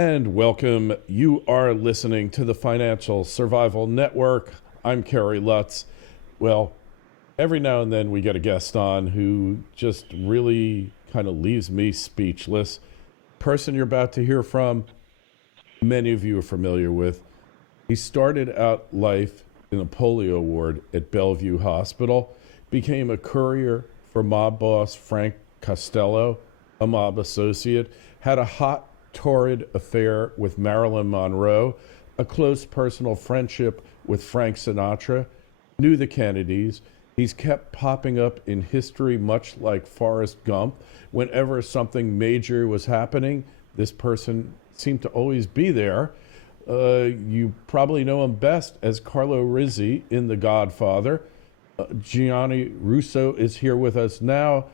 And welcome. You are listening to the Financial Survival Network. I'm Kerry Lutz. Well, every now and then we get a guest on who just really kind of leaves me speechless. Person you're about to hear from, many of you are familiar with. He started out life in a polio ward at Belview Hospital, became a courier for mob boss Frank Costello, a mob associate, had a hot torrid affair with Marilyn Monroe, a close personal friendship with Frank Sinatra, knew the Kennedys. He's kept popping up in history much like Forest Gump. Whenever something major was happening, this person seemed to always be there. You probably know him best as Carlo Rizzi in The Godfather. Gianni Russo is here with us now.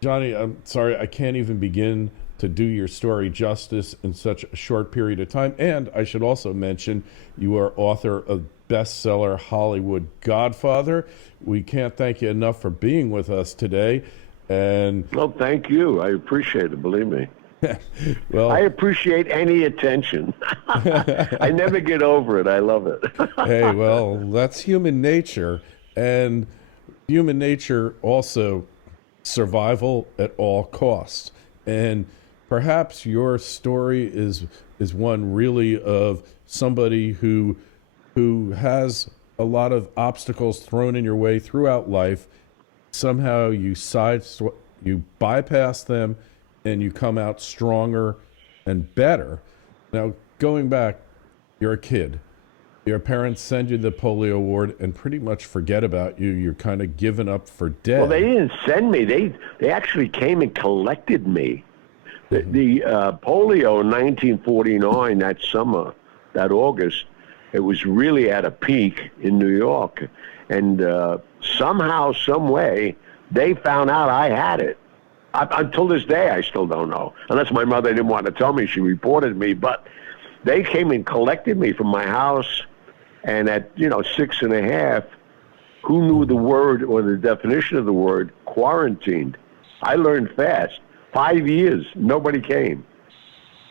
Johnny, I'm sorry, I can't even begin to do your story justice in such a short period of time. And I should also mention you are author of bestseller Hollywood Godfather. We can't thank you enough for being with us today. And well, thank you. I appreciate it, believe me. Well, I appreciate any attention. I never get over it. I love it. Hey, well, that's human nature. And human nature also survival at all costs. And perhaps your story is one really of somebody who has a lot of obstacles thrown in your way throughout life. Somehow you bypass them and you come out stronger and better. Now, going back, you're a kid. Your parents send you the polio ward and pretty much forget about you. You're kind of given up for dead. Well, they didn't send me. They actually came and collected me. The polio in 1949, that summer, that August, it was really at a peak in New York. And somehow, some way, they found out I had it. Until this day, I still don't know. Unless my mother didn't want to tell me, she reported me. But they came and collected me from my house. And at, 6.5, who knew the word or the definition of the word quarantined? I learned fast. 5 years, nobody came.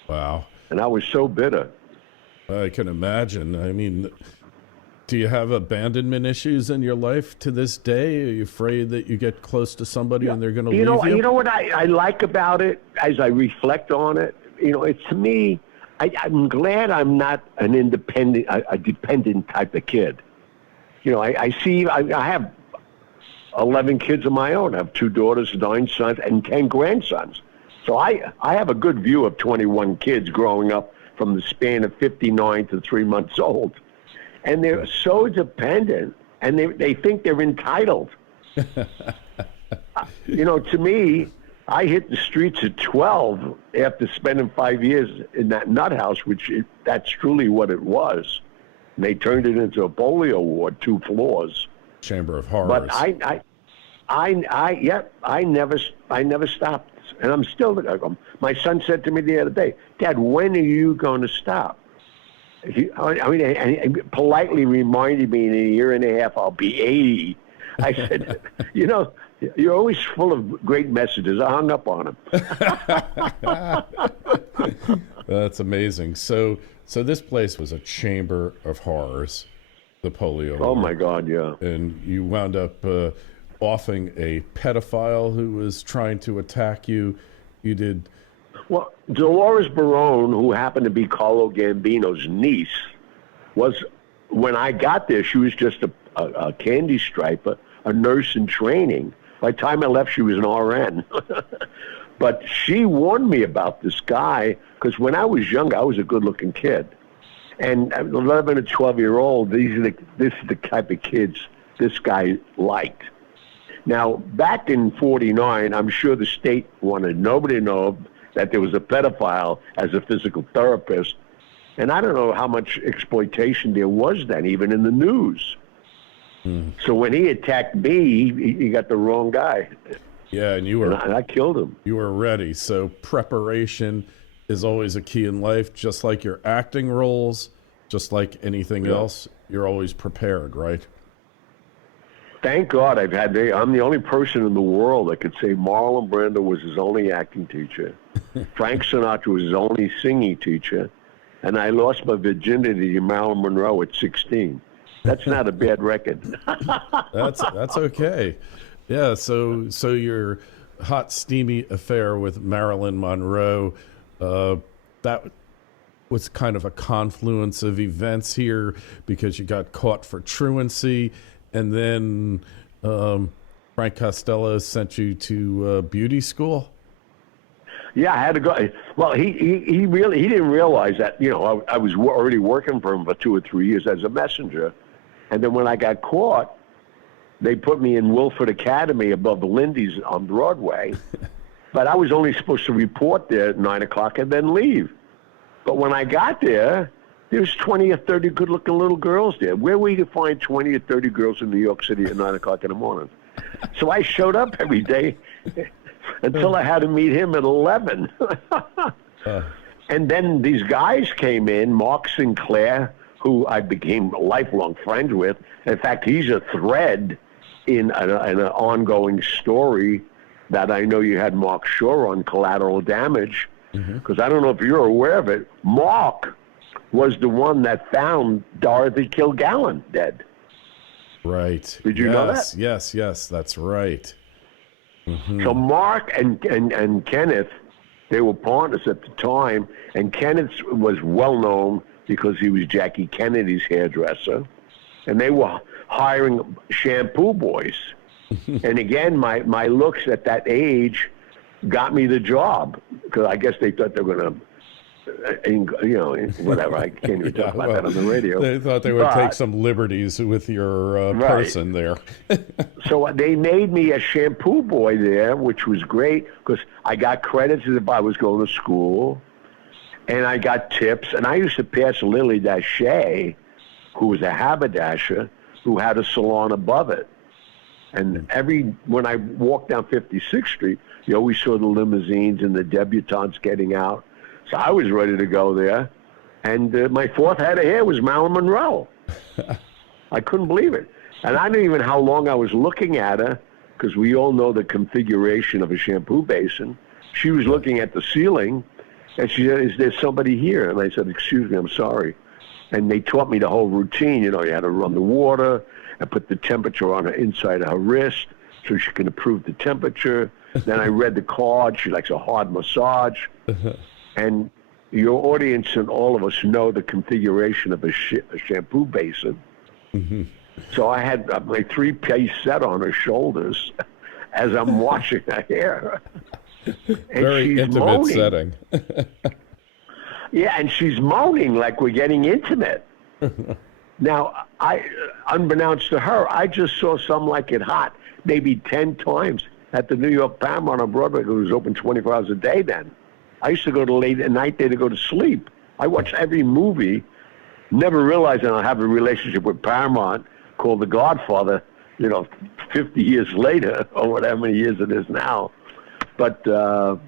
Wow. And I was so bitter. I can imagine. I mean, do you have abandonment issues in your life to this day? Are you afraid that you get close to somebody and they're going to leave you? You know what I like about it as I reflect on it? It's to me, I'm glad I'm not an independent, a dependent type of kid. I see, I have 11 kids of my own. I have 2 daughters, 9 sons, and 10 grandsons. So I have a good view of 21 kids growing up from the span of 59 to 3 months old. And they're so dependent, and they think they're entitled. To me, I hit the streets at 12 after spending 5 years in that nut house, that's truly what it was. And they turned it into a polio ward, 2 floors. Chamber of Horrors. But I never stopped, and I'm still. My son said to me the other day, "Dad, when are you going to stop?" He politely reminded me in a year and a half I'll be 80. I said, you're always full of great messages. I hung up on him. That's amazing. So this place was a chamber of horrors, the polio. Oh, my God, yeah. And you wound up offing a pedophile who was trying to attack you. You did... Well, Dolores Barone, who happened to be Carlo Gambino's niece, when I got there, she was just a candy striper, a nurse in training. By the time I left, she was an RN. But she warned me about this guy, because when I was young, I was a good-looking kid. And 11 or 12-year-old, this is the type of kids this guy liked. Now, back in 49, I'm sure the state wanted nobody to know that there was a pedophile as a physical therapist. And I don't know how much exploitation there was then, even in the news. So when he attacked me, he got the wrong guy. Yeah, and I killed him. You were ready. So preparation is always a key in life, just like your acting roles, just like anything else. You're always prepared, right? Thank God I'm the only person in the world that could say Marlon Brando was his only acting teacher. Frank Sinatra was his only singing teacher. and I lost my virginity to Marilyn Monroe at 16. That's not a bad record. That's okay. Yeah, so your hot, steamy affair with Marilyn Monroe, that was kind of a confluence of events here because you got caught for truancy, and then Frank Costello sent you to beauty school. Yeah, I had to go. Well, he didn't realize that, I was already working for him for 2 or 3 years as a messenger. And then when I got caught, they put me in Wilford Academy above the Lindy's on Broadway. But I was only supposed to report there at 9 o'clock and then leave. But when I got there, there's 20 or 30 good-looking little girls there. Where were you to find 20 or 30 girls in New York City at 9 o'clock in the morning? So I showed up every day until I had to meet him at 11. And then these guys came in, Mark Sinclair, who I became lifelong friends with. In fact, he's a thread in an ongoing story that I know you had Mark Shaw on, Collateral Damage, because I don't know if you're aware of it. Mark was the one that found Dorothy Kilgallen dead. Right. Did you know that? Yes, that's right. So Mark and Kenneth, they were partners at the time, and Kenneth was well known because he was Jackie Kennedy's hairdresser, and they were hiring shampoo boys. And again, my looks at that age got me the job, because I guess they thought they were going to, whatever. I can't even talk about that on the radio. They thought they would take some liberties with your person there. So they made me a shampoo boy there, which was great because I got credits as if I was going to school, and I got tips. And I used to pass Lily Daché, who was a haberdasher, who had a salon above it. And when I walked down 56th Street, you always saw the limousines and the debutantes getting out. So I was ready to go there. And my fourth head of hair was Marilyn Monroe. I couldn't believe it. And I didn't even know how long I was looking at her, because we all know the configuration of a shampoo basin. She was looking at the ceiling, and she said, "Is there somebody here?" And I said, "Excuse me, I'm sorry." And they taught me the whole routine. You had to run the water and put the temperature on the inside of her wrist so she can improve the temperature. Then I read the card. She likes a hard massage. And your audience and all of us know the configuration of a shampoo basin. So I had my 3-piece set on her shoulders as I'm washing her hair. And very she's intimate moaning. setting. Yeah, and she's moaning like we're getting intimate. Now, unbeknownst to her, I just saw Some Like It Hot maybe 10 times at the New York Paramount on Broadway, because it was open 24 hours a day then. I used to go to late at night there to go to sleep. I watched every movie, never realizing I'll have a relationship with Paramount called The Godfather, 50 years later, or whatever many years it is now. But so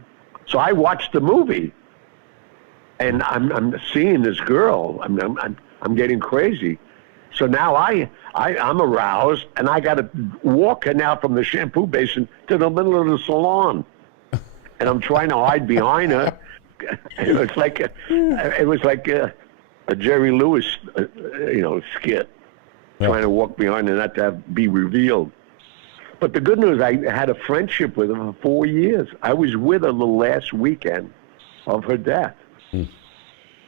I watched the movie, and I'm seeing this girl. I'm getting crazy. So now I'm aroused, and I got to walk her now from the shampoo basin to the middle of the salon, and I'm trying to hide behind her. It was like a Jerry Lewis, skit, trying to walk behind her not to be revealed. But the good news, I had a friendship with her for 4 years. I was with her the last weekend of her death,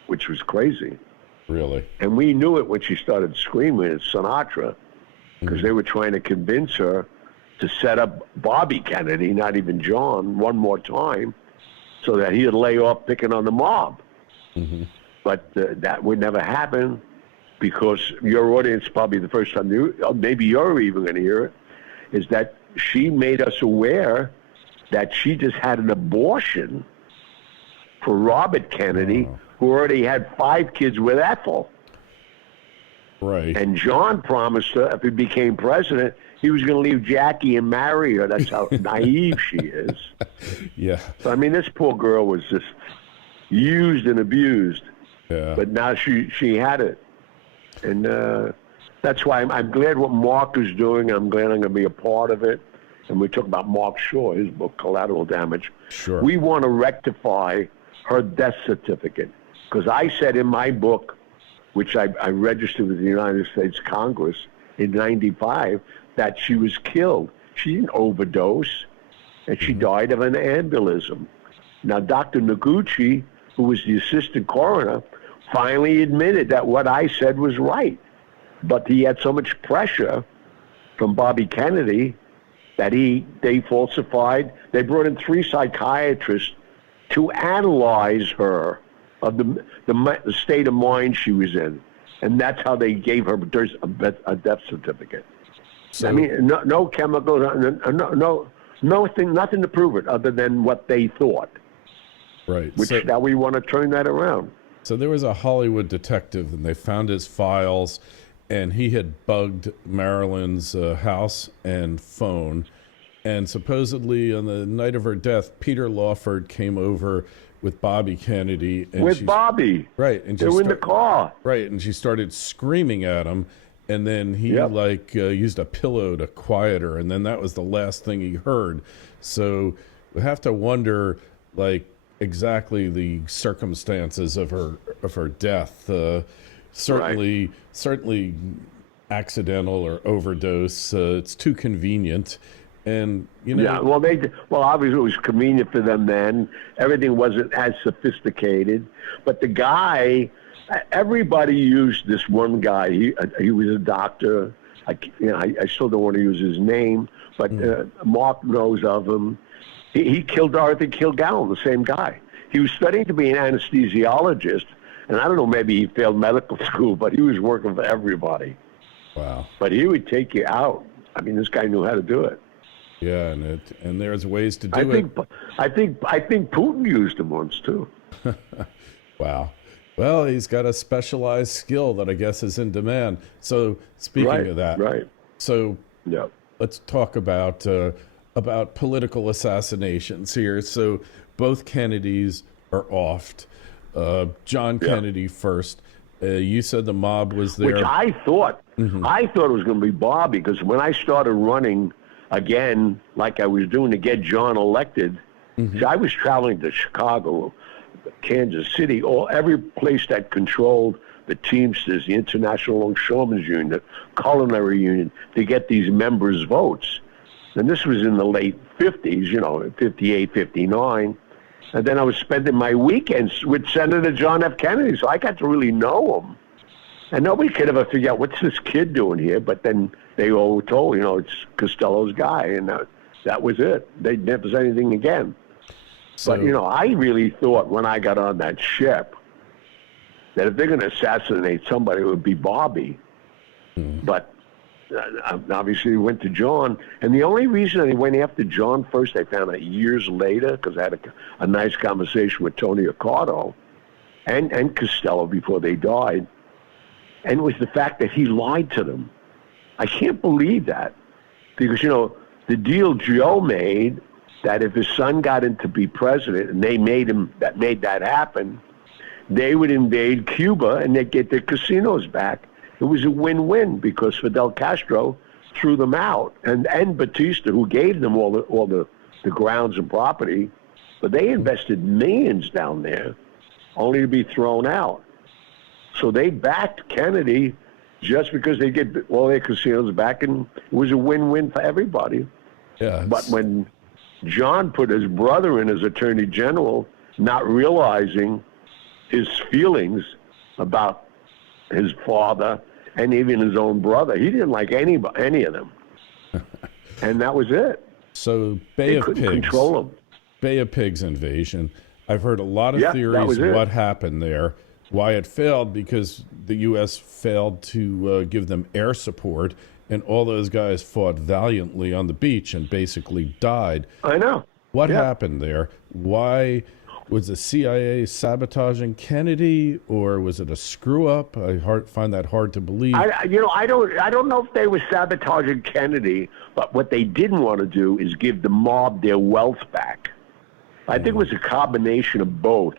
which was crazy. Really? And we knew it when she started screaming at Sinatra, because they were trying to convince her to set up Bobby Kennedy, not even John, one more time, so that he'd lay off picking on the mob. But that would never happen, because your audience, probably the first time, maybe you're even going to hear it, is that she made us aware that she just had an abortion for Robert Kennedy, who already had 5 kids with Ethel. Right. And John promised her, if he became president, he was going to leave Jackie and marry her. That's how naive she is. Yeah. So, I mean, this poor girl was just used and abused. Yeah. But now she had it. And that's why I'm glad what Mark is doing. I'm glad I'm going to be a part of it. And we talk about Mark Shaw, his book, Collateral Damage. Sure. We want to rectify her death certificate, Because I said in my book, which I registered with the United States Congress in '95, that she was killed. She didn't overdose, and she died of an embolism. Now, Dr. Noguchi, who was the assistant coroner, finally admitted that what I said was right. But he had so much pressure from Bobby Kennedy that they falsified. They brought in 3 psychiatrists to analyze her of the state of mind she was in. And that's how they gave her a death certificate. So, I mean, no chemicals, nothing to prove it other than what they thought. Right. Which now we want to turn that around. So there was a Hollywood detective, and they found his files, and he had bugged Marilyn's house and phone. And supposedly on the night of her death, Peter Lawford came over with Bobby Kennedy. And Bobby. Right. And they were in the car. Right. And she started screaming at him. And then he used a pillow to quiet her. And then that was the last thing he heard. So we have to wonder, exactly the circumstances of her death. Certainly accidental or overdose. It's too convenient. And obviously it was convenient for them then. Everything wasn't as sophisticated, but the guy, everybody used this one guy. He was a doctor. I still don't want to use his name, but Mark knows of him. He killed Dorothy Kilgallen, the same guy. He was studying to be an anesthesiologist, and I don't know, maybe he failed medical school, but he was working for everybody. Wow! But he would take you out. I mean, this guy knew how to do it. Yeah, and there's ways to do it. I think Putin used him once too. Wow. Well, he's got a specialized skill that I guess is in demand. So speaking of that, so let's talk about political assassinations here. So both Kennedys are offed. John Kennedy first. You said the mob was there. Which I thought it was going to be Bobby, because when I started running again, like I was doing to get John elected, so I was traveling to Chicago, Kansas City, every place that controlled the Teamsters, the International Longshoremen's Union, the Culinary Union, to get these members' votes. And this was in the late 50s, 58, 59. And then I was spending my weekends with Senator John F. Kennedy, so I got to really know him. And nobody could ever figure out, what's this kid doing here? But then they all were told, it's Costello's guy, and that was it. They never said anything again. So, but, I really thought when I got on that ship that if they're going to assassinate somebody, it would be Bobby. But obviously he went to John. And the only reason they went after John first, I found out years later, because I had a nice conversation with Tony Accardo and Costello before they died, and it was the fact that he lied to them. I can't believe that, because, the deal Joe made, that if his son got in to be president and they made that happen, they would invade Cuba and they'd get their casinos back. It was a win-win, because Fidel Castro threw them out, and Batista, who gave them all the grounds and property, but they invested millions down there only to be thrown out. So they backed Kennedy just because they get all their casinos back, and it was a win-win for everybody. Yeah. But when John put his brother in as Attorney General, not realizing his feelings about his father and even his own brother, he didn't like any of them. And that was it. So they couldn't control him. Bay of Pigs invasion. I've heard a lot of theories of what happened there. Why it failed, because the U.S. failed to give them air support, and all those guys fought valiantly on the beach and basically died. I know. What happened there? Why was the CIA sabotaging Kennedy, or was it a screw up? I find that hard to believe. I don't know if they were sabotaging Kennedy, but what they didn't want to do is give the mob their wealth back. I think it was a combination of both.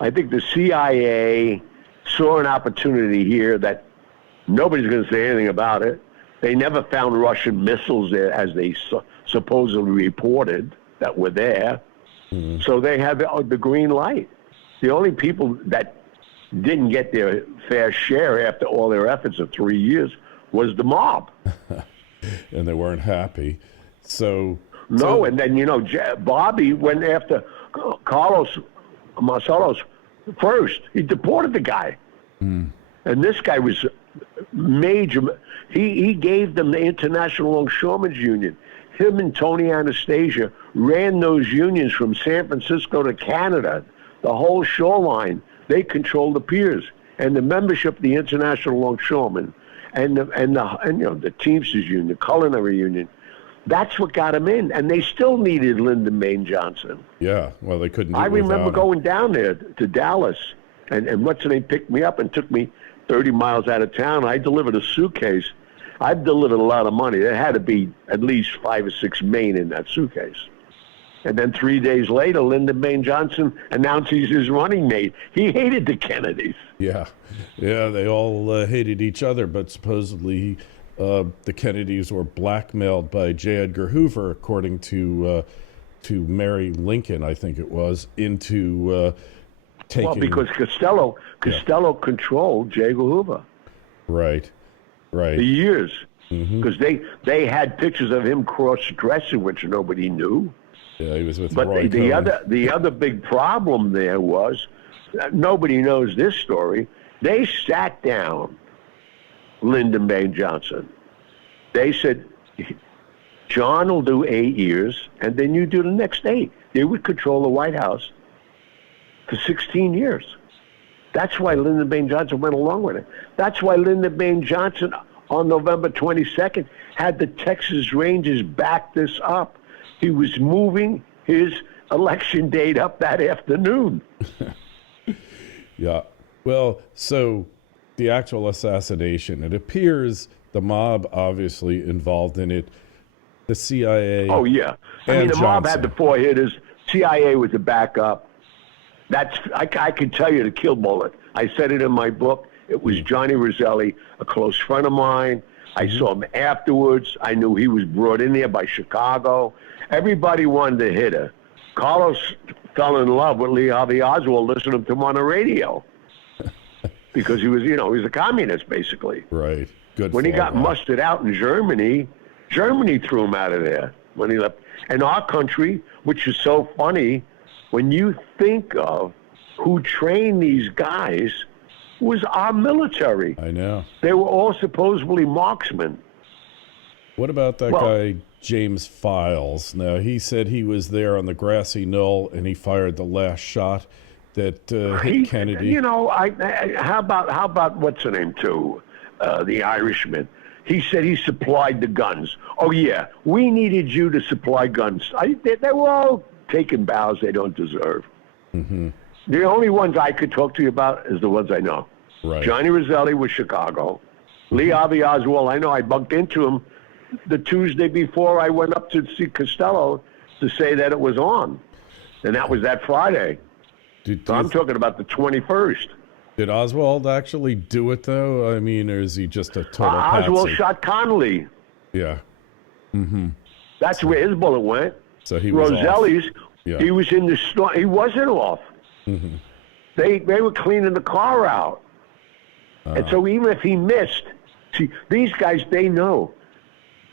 I think the CIA saw an opportunity here that nobody's going to say anything about it. They never found Russian missiles there, as they supposedly reported, that were there. So they had the green light. The only people that didn't get their fair share after all their efforts of 3 years was the mob. And they weren't happy. And then, Bobby went after Carlos Marcello's first. He deported the guy. And this guy was major. He gave them the International Longshoremen's Union. Him and Tony Anastasia ran those unions from San Francisco to Canada, the whole shoreline. They controlled the piers and the membership of the International Longshoremen and the Teamsters Union, the Culinary Union. That's what got them in, and they still needed Lyndon Baines Johnson. Yeah, well, they couldn't do it I remember without going down there to Dallas, and what's her name picked me up and took me 30 miles out of town. I delivered a suitcase. I've delivered a lot of money. There had to be at least $5 or $6 million in that suitcase. And then 3 days later, Lyndon Baines Johnson announced he's his running mate. He hated the Kennedys. Yeah, they all hated each other, but supposedly the Kennedys were blackmailed by J. Edgar Hoover, according to Mary Lincoln, I think it was, into taking... Well, because Costello controlled J. Edgar Hoover. Right. For years. Because they had pictures of him cross-dressing, which nobody knew. Yeah, he was with But Roy Cohn. the other big problem there was, nobody knows this story, they sat down Lyndon Baines Johnson. They said, John will do 8 years, and then you do the next 8. They would control the White House for 16 years. That's why Lyndon Baines Johnson went along with it. That's why Lyndon Baines Johnson, on November 22nd, had the Texas Rangers back this up. He was moving his election date up that afternoon. Yeah. Well, so the actual assassination, it appears the mob obviously involved in it. The CIA. Oh, yeah. I mean, the mob had the 4 hitters. CIA was a backup. I could tell you the kill bullet. I said it in my book. It was Gianni Russo, a close friend of mine. I saw him afterwards. I knew he was brought in there by Chicago. Everybody wanted to hit her. Carlos fell in love with Lee Harvey Oswald, listening to him on the radio. Because he was, he was a communist, basically. Right. Good. When he got mustered out in Germany threw him out of there when he left. And our country, which is so funny, when you think of who trained these guys, was our military. I know. They were all supposedly marksmen. What about that guy, James Files? Now, he said he was there on the grassy knoll and he fired the last shot that hit Kennedy. How about what's her name, too? The Irishman. He said he supplied the guns. Oh, yeah, we needed you to supply guns. They were all taking bows they don't deserve. Mm-hmm. The only ones I could talk to you about is the ones I know. Right. Gianni Russo was Chicago. Lee Harvey Oswald, I know I bumped into him the Tuesday before I went up to see Costello to say that it was on. And that was that Friday. So I'm talking about the 21st. Did Oswald actually do it, though? I mean, or is he just a total patsy? Oswald shot Connolly. Yeah. Mm-hmm. That's where his bullet went. So he was Roselli's, off. Yeah. he was in the store. He wasn't off. Mm-hmm. They were cleaning the car out. And so even if he missed, see, these guys, they know.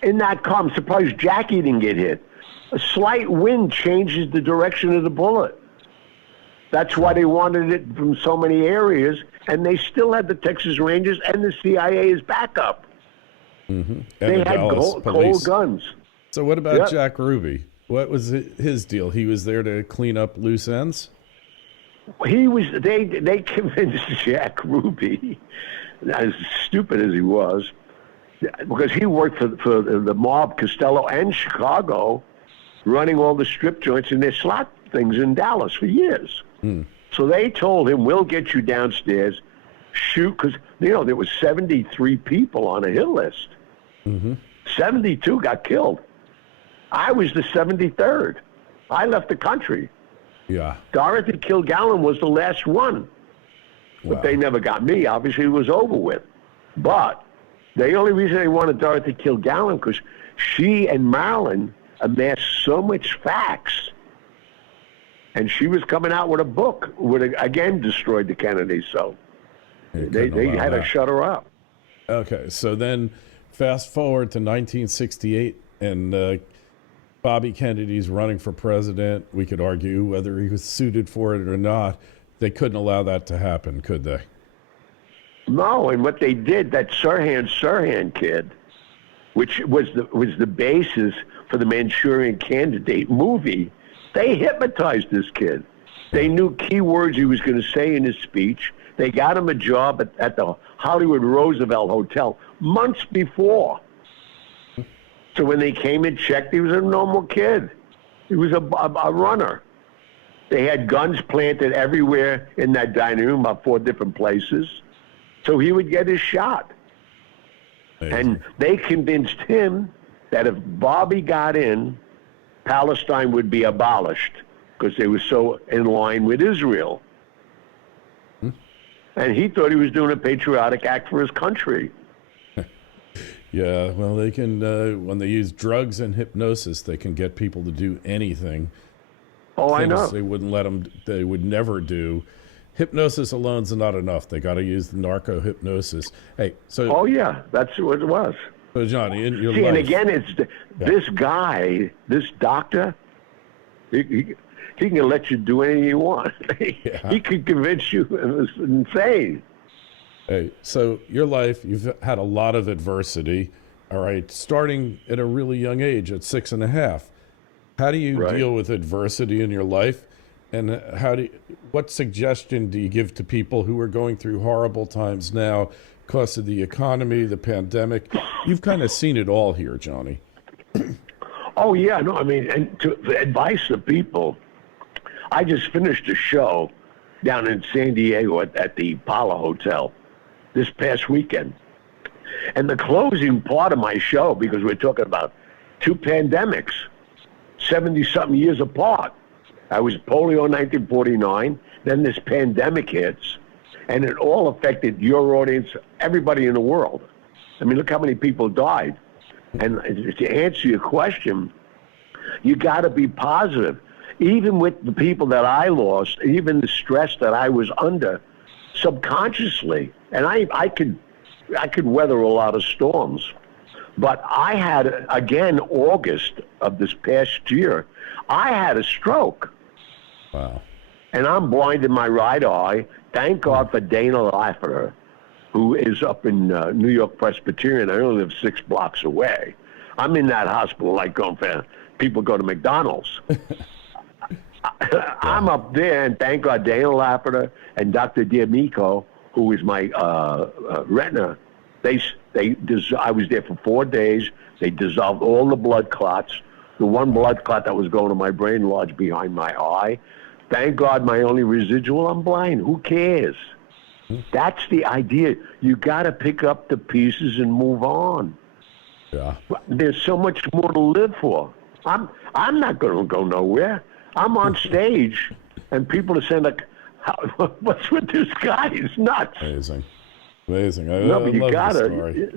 In that car, I'm surprised Jackie didn't get hit. A slight wind changes the direction of the bullet. That's why they wanted it from so many areas, and they still had the Texas Rangers and the CIA as backup. Mm-hmm. They had cold guns. So what about Jack Ruby? What was his deal? He was there to clean up loose ends? He was. They convinced Jack Ruby, as stupid as he was, because he worked for the mob, Costello and Chicago, running all the strip joints and their slot things in Dallas for years. So they told him, "We'll get you downstairs, shoot," because there was 73 people on a hit list. Mm-hmm. 72 got killed. I was the 73rd. I left the country. Yeah. Dorothy Kilgallen was the last one. But they never got me. Obviously, it was over with. But the only reason they wanted Dorothy Kilgallen because she and Marilyn amassed so much facts and she was coming out with a book, would have again destroyed the Kennedys. So they had to shut her up. Okay, so then fast forward to 1968, and Bobby Kennedy's running for president. We could argue whether he was suited for it or not. They couldn't allow that to happen, could they? No, and what they did, that Sirhan Sirhan kid, which was the basis for the Manchurian Candidate movie, they hypnotized this kid. They knew key words he was going to say in his speech. They got him a job at the Hollywood Roosevelt Hotel months before. So when they came and checked, he was a normal kid. He was a runner. They had guns planted everywhere in that dining room, about 4 different places. So he would get his shot. Amazing. And they convinced him that if Bobby got in, Palestine would be abolished because they were so in line with Israel. And he thought he was doing a patriotic act for his country. Yeah, well, they can, when they use drugs and hypnosis, they can get people to do anything. Oh, I know. They wouldn't let them, they would never do. Hypnosis alone's not enough. They got to use the narco hypnosis. Hey, so. Oh, yeah, that's what it was. So, Johnny, in your See, life. and again, it's this guy, this doctor, he can let you do anything you want. Yeah. He could convince you it was insane. Hey, so your life, you've had a lot of adversity, all right, starting at a really young age, at 6.5. How do you deal with adversity in your life? And what suggestion do you give to people who are going through horrible times now because of the economy, the pandemic? You've kind of seen it all here, Johnny. Oh, yeah, no, I mean, and to advise the people, I just finished a show down in San Diego at the Apollo Hotel this past weekend. And the closing part of my show, because we're talking about 2 pandemics, 70-something years apart. I was polio in 1949, then this pandemic hits, and it all affected your audience, everybody in the world. I mean, look how many people died. And to answer your question, you got to be positive. Even with the people that I lost, even the stress that I was under, subconsciously, and I could weather a lot of storms. But I had, again, August of this past year, I had a stroke. Wow. And I'm blind in my right eye. Thank God for Dana Lafferty, who is up in New York Presbyterian. I only live 6 blocks away. I'm in that hospital like going for people go to McDonald's. I'm up there, and thank God Dana Lafferty and Dr. D'Amico, who is my retina, I was there for 4 days. They dissolved all the blood clots. The one blood clot that was going to my brain lodged behind my eye. Thank God my only residual, I'm blind. Who cares? That's the idea. You got to pick up the pieces and move on. Yeah. There's so much more to live for. I'm not going to go nowhere. I'm on stage, and people are saying, like, what's with this guy? He's nuts. Amazing. I But you love got the to. story.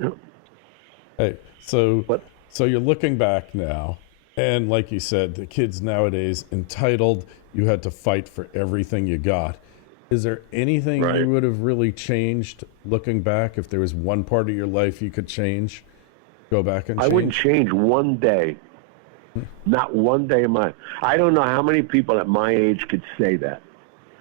Hey, so you're looking back now, and like you said, the kids nowadays, entitled, you had to fight for everything you got. Is there anything you would have really changed looking back? If there was one part of your life you could change, go back and change? I wouldn't change one day. Not one day of mine. I don't know how many people at my age could say that.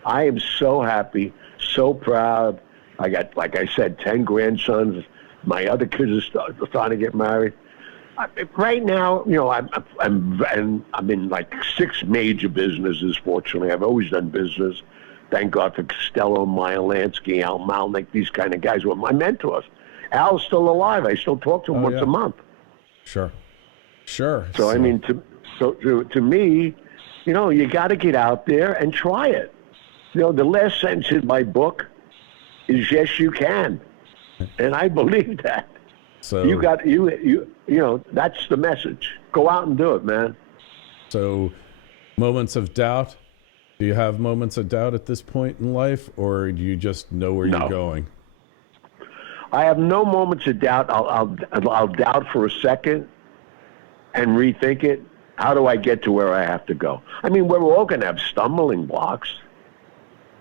I am so happy, so proud. I got, like I said, 10 grandsons. My other kids are starting to get married. Right now, you know, I'm in like 6 major businesses, fortunately. I've always done business. Thank God for Costello, Meyer Lansky, Al Malnick, these kind of guys were my mentors. Al's still alive. I still talk to him once a month. Sure. So I mean, to me, you know, you got to get out there and try it. You know, the last sentence in my book is "Yes, you can," and I believe that. So you know, that's the message. Go out and do it, man. So, moments of doubt. Do you have moments of doubt at this point in life, or do you just know where you're going? I have no moments of doubt. I'll doubt for a second and rethink it, How do I get to where I have to go? I mean, we're all going to have stumbling blocks.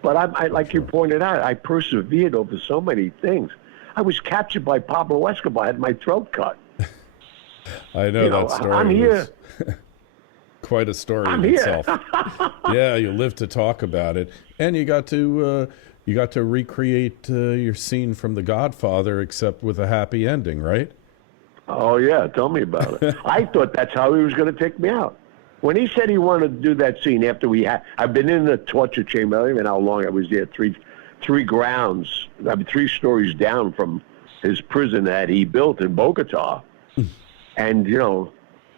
But I like you pointed out, I persevered over so many things. I was captured by Pablo Escobar. I had my throat cut. I know that story. I'm here. Quite a story I'm in here. itself. Yeah, you live to talk about it, and you got to recreate your scene from The Godfather, except with a happy ending, right? Oh yeah, tell me about it. I thought that's how he was going to take me out. When he said he wanted to do that scene after I've been in the torture chamber. I don't even know how long I was there. Three grounds. I mean, 3 stories down from his prison that he built in Bogota. And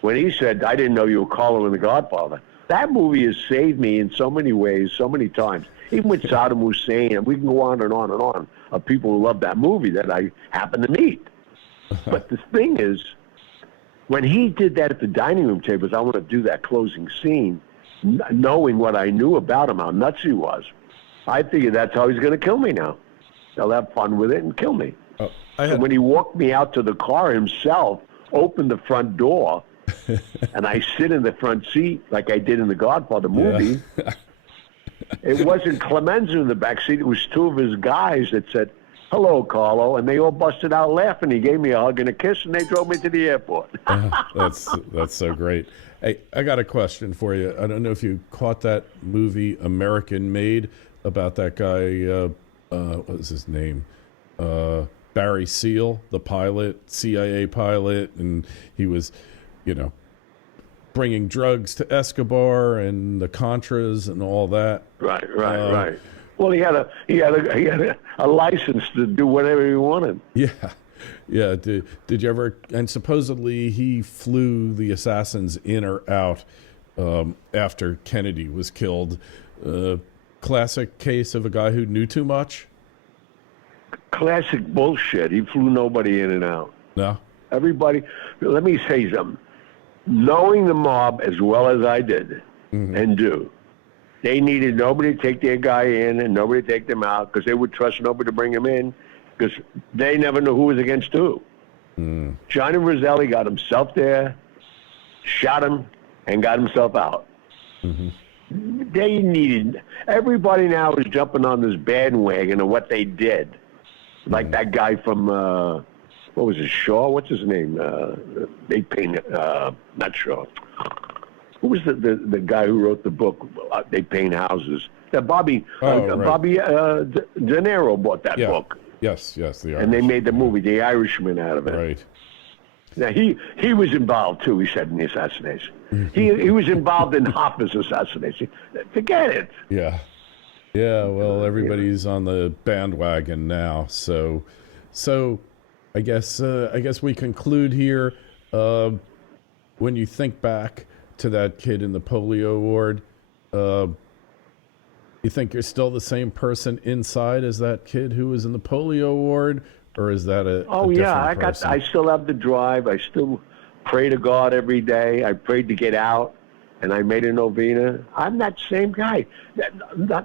when he said, "I didn't know you were Carlo in The Godfather," that movie has saved me in so many ways, so many times. Even with Saddam Hussein, and we can go on and on and on of people who love that movie that I happen to meet. But the thing is, when he did that at the dining room tables, I want to do that closing scene, knowing what I knew about him, how nuts he was. I figured that's how he's going to kill me now. He'll have fun with it and kill me. And when he walked me out to the car himself, opened the front door, and I sit in the front seat like I did in the Godfather movie. Yeah. It wasn't Clemenza in the back seat. It was 2 of his guys that said, "Hello, Carlo," and they all busted out laughing. He gave me a hug and a kiss, and they drove me to the airport. That's so great. Hey, I got a question for you. I don't know if you caught that movie American Made about that guy, what was his name? Barry Seal, the pilot, CIA pilot, and he was, bringing drugs to Escobar and the Contras and all that. Right. Well, he had a license to do whatever he wanted. Yeah. Did you ever? And supposedly he flew the assassins in or out after Kennedy was killed. Classic case of a guy who knew too much. Classic bullshit. He flew nobody in and out. No. Everybody. Let me say something. Knowing the mob as well as I did and do, they needed nobody to take their guy in and nobody to take them out because they would trust nobody to bring him in because they never knew who was against who. Gianni Russo got himself there, shot him, and got himself out. They needed... Everybody now is jumping on this bandwagon of what they did. Like that guy from... what was it, Shaw? What's his name? They paint... not Shaw. Who was the guy who wrote the book, They Paint Houses? Bobby De Niro bought that book. Yes, the Irishman. And they made the movie, The Irishman, out of it. Right. Now, he was involved, too, he said, in the assassination. He was involved in Hoffa's assassination. Forget it. Yeah. Well, everybody's on the bandwagon now. So I guess we conclude here. When you think back to that kid in the polio ward, you think you're still the same person inside as that kid who was in the polio ward, or is that a different person? I still have the drive. I still pray to God every day. I prayed to get out, and I made a novena. I'm that same guy.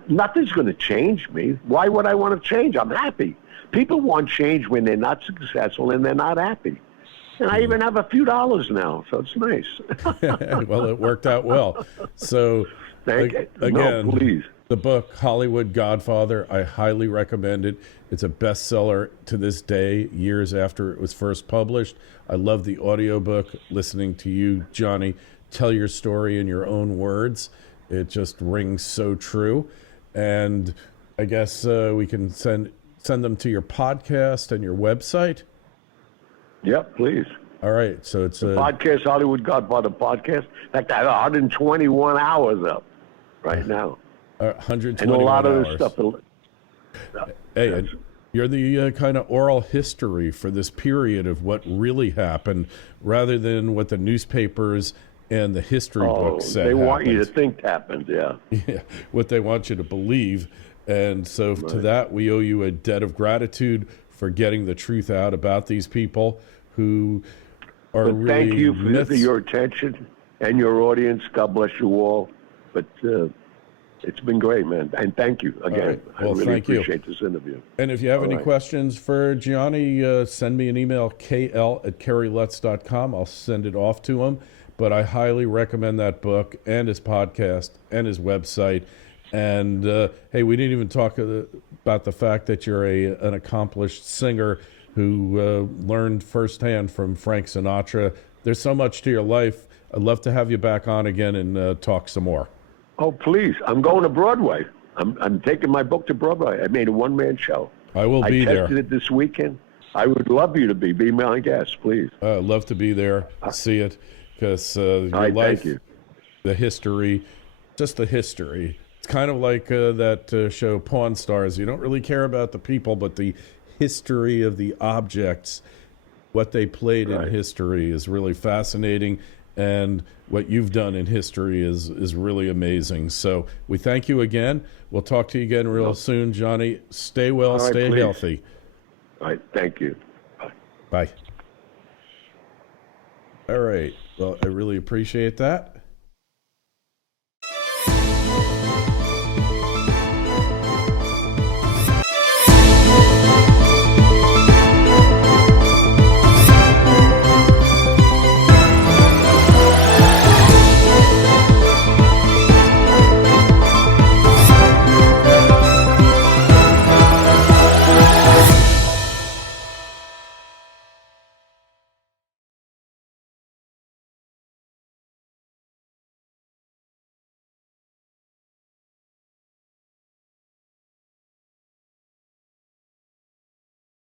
Nothing's going to change me. Why would I want to change? I'm happy. People want change when they're not successful and they're not happy. And I even have a few dollars now, so it's nice. Well, it worked out well. So, again, please. The book, Hollywood Godfather, I highly recommend it. It's a bestseller to this day, years after it was first published. I love the audiobook, listening to you, Gianni, tell your story in your own words. It just rings so true. And I guess we can send them to your podcast and your website. Yep, please. All right, so it's a podcast, Hollywood Godfather podcast. In fact, I have 121 hours up right now. 121 and a lot hours. of the stuff. Hey, you're the kind of oral history for this period of what really happened, rather than what the newspapers and the history books said. They want you to think happened, yeah. Yeah, what they want you to believe. And so to that, we owe you a debt of gratitude for getting the truth out about these people who are really thank you myths. for your attention and your audience. God bless you all. But it's been great, man. And thank you again. Right. Well, I really appreciate this interview. And if you have any questions for Gianni, send me an email, kl@kerrylutz.com. I'll send it off to him. but I highly recommend that book and his podcast and his website. And hey, we didn't even talk about the fact that you're an accomplished singer who learned firsthand from Frank Sinatra. There's so much to your life. I'd love to have you back on again and talk some more. Oh, please. I'm going to Broadway. I'm taking my book to Broadway. I made a one-man show. I will be there. I tested it this weekend. I would love you to be my guest, please. I'd love to be there, see it, because your life, thank you. The history, just the history. It's kind of like that show Pawn Stars. You don't really care about the people, but the history of the objects, what they played in history is really fascinating. And what you've done in history is really amazing. So we thank you again. We'll talk to you again real soon, Gianni. Stay well, stay healthy. All right, thank you. Bye. Bye. All right. Well, I really appreciate that.